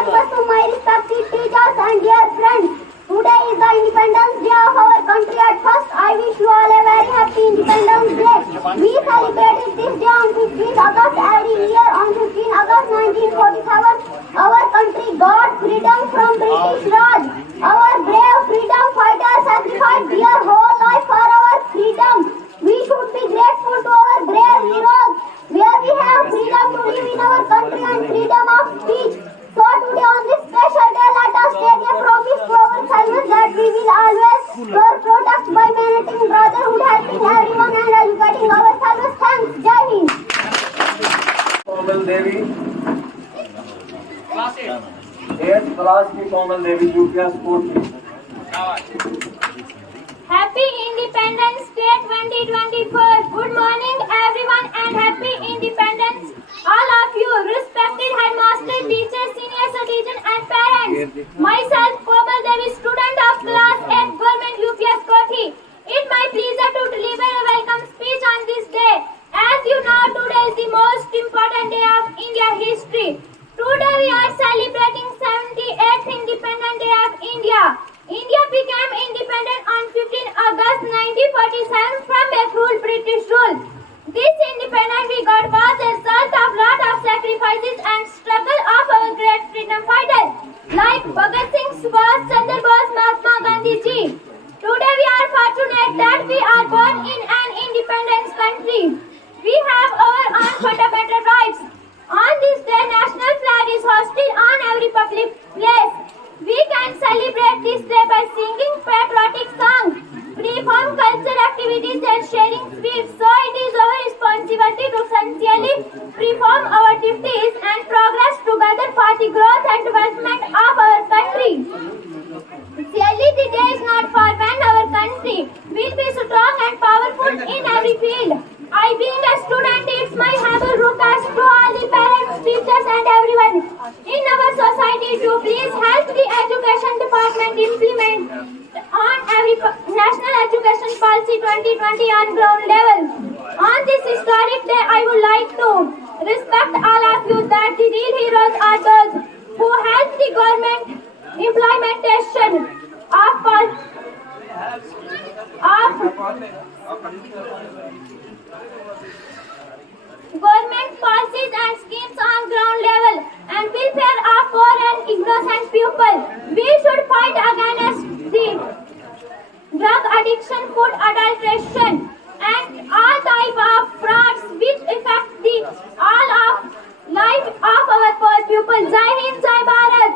Namaste, my respected teachers and dear friends. Today is the Independence Day of our country. At first, I wish you all a very happy Independence Day. We celebrated this day on 15th August every year. On 15th August 1947, our country got freedom from British Raj. Our brave freedom fighters sacrificed their whole life for our freedom. We should be grateful to our brave heroes, where we have freedom to live in our country and freedom of speech. So today on this special day, let us take a promise to ourselves that we will always protect by maintaining brotherhood, helping everyone and educating ourselves. Thanks. Jai Hind. Komal Devi 8th class की कोमल देवी यूपीया school की। Happy Independence Day 2024. Good morning everyone and happy Independence all of you, respected headmaster, teachers, senior citizen and parents. Myself Komal Devi, student of class 8 Government UPS Kothi. It's my pleasure to deliver a welcome speech on this day. As you know, today is the most important day of India history. Today we are celebrating 78th Independent Day of India. India became independent on 15 August 1947 from a cruel British rule. This independence we got was the result of lot of sacrifices and struggle of our great freedom fighters like Bhagat Singh, Subhash Chandra Bose, Mahatma Gandhi ji. Today we are fortunate that we are born in an independent country. We have our own fundamental rights. On this day, national flag is hoisted on every public place. We can celebrate this day by singing patriotic songs, perform cultural activities and sharing sweets. So it is our responsibility to sincerely perform our duties and progress together for the growth and development of our country. Surely the day is not far when our country will be strong and powerful in every field. I being a student, it's my humble request to all the parents, teachers and everyone in our society to please help the education department implement on every National Education Policy 2020 on ground level. On this historic day, I would like to respect all of you that the real heroes are those who help the government implementation of government policies and schemes on ground level and welfare of poor and innocent people. We should fight against the drug addiction, food adulteration and all type of frauds which affect the all of life of our poor people. Jai Hind, Jai Bharat.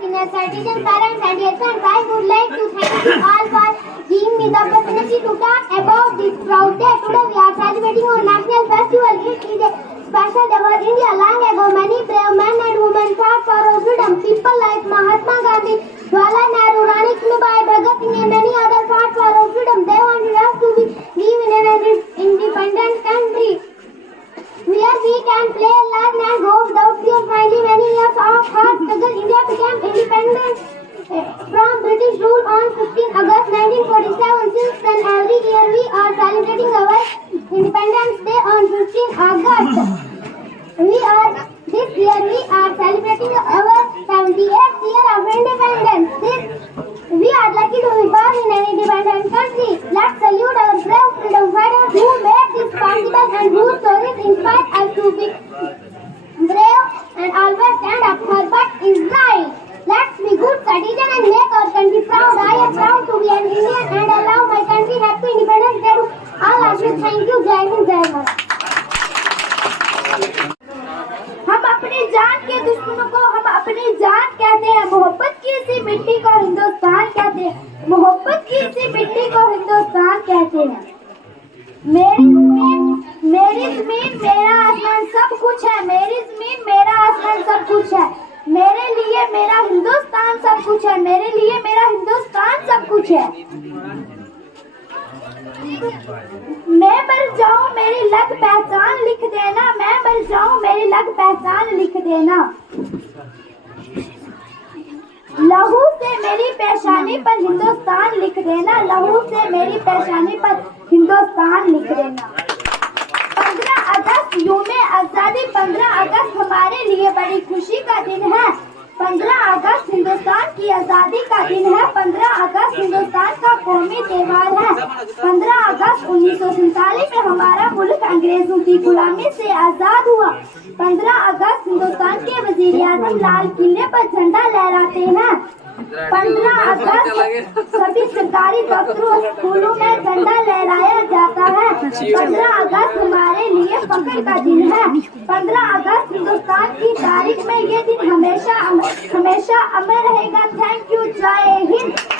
Senior citizen, parents and dear friends, I would like to thank you all for giving me the opportunity to talk about this proud day. Today we are celebrating our national festival. It is a special day for India. Long ago, many brave men and women fought for our freedom. People like Mahatma Gandhi, Jawaharlal Nehru, Rani Lexmibai, Bhagat Singh and many others fought for our freedom. They wanted us to live in an independent country where we can play, learn and go without fear. Finally, many years of hard struggle, India became independent from British rule on 15 August 1947. Since then, every year we are celebrating our Independence Day on 15 August. This year we are celebrating our 78th year of independence. We are lucky to be born in an independent country. Let's salute our brave freedom fighters who made this possible and whose stories inspire us to be brave and always stand up for what is right. Let's be good citizens and make our country proud. I am proud to be an Indian and allow my country happy Independence Day to all of you. Thank you. Jai Hind, Jai Bharat. हम अपनी जान के दुश्मनों को हम अपनी जान कहते हैं। मोहब्बत की इसी मिट्टी को हिंदुस्तान कहते हैं। मोहब्बत की इसी मिट्टी को हिंदुस्तान कहते हैं। मेरी जमीन मेरा आसमान सब कुछ है। मेरी जमीन मेरा आसमान सब कुछ है। मेरे लिए मेरा हिंदुस्तान सब कुछ है। मेरे लिए मेरा हिंदुस्तान सब कुछ है। मैं मर जाऊं मेरी लग पहचान लिख देना। मैं मर जाऊं मेरी लग पहचान लिख देना। लहू से मेरी पेशानी पर हिंदुस्तान लिख देना। लहू से मेरी पेशानी पर हिंदुस्तान लिख देना। 15 अगस्त अगस्त यौम आजादी 15 अगस्त हमारे लिए बड़ी खुशी का दिन है। 15 अगस्त हिंदुस्तान की आजादी का दिन है। 15 अगस्त हिंदुस्तान का कौमी त्योहार है। 15 अगस्त 1947 में हमारा मुल्क अंग्रेजों की गुलामी से आजाद हुआ। 15 अगस्त हिंदुस्तान के वजीर आजम लाल किले पर झंडा लहराते हैं। 15 अगस्त सभी सरकारी दफ्तरों और स्कूलों में झंडा लहराया जाता है। 15 अगस्त हमारे लिए फख्र का दिन है। 15 अगस्त हिंदुस्तान की तारीख में ये दिन हमेशा अमर रहेगा। Thank you. जय हिंद।